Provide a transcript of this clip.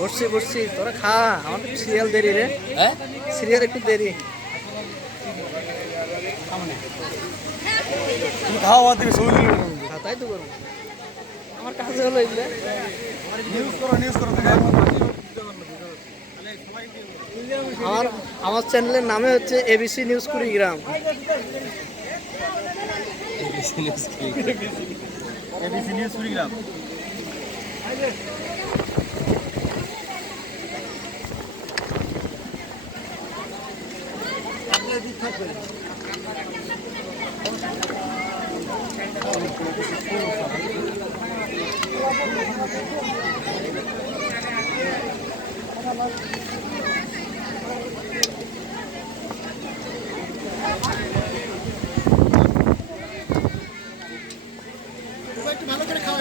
বসছি বসছি। তোরা খা আমার সিরিয়াল দেরি রে। হ্যাঁ? সিরিয়াল একটু দেরি। তুমি খাওয়া বাদ দিবে ছবি হ্যাঁ, তাই তো করব। আমার কাছে হলো এগুলো। নিউজ করো নিউজ করো আমার আমার চ্যানেলের নামে হচ্ছে ABC news Kurigram. Epicinius Creek. Epicinius Freegram. Haydi. Thank you. খুব একটু ভালো করে খাওয়া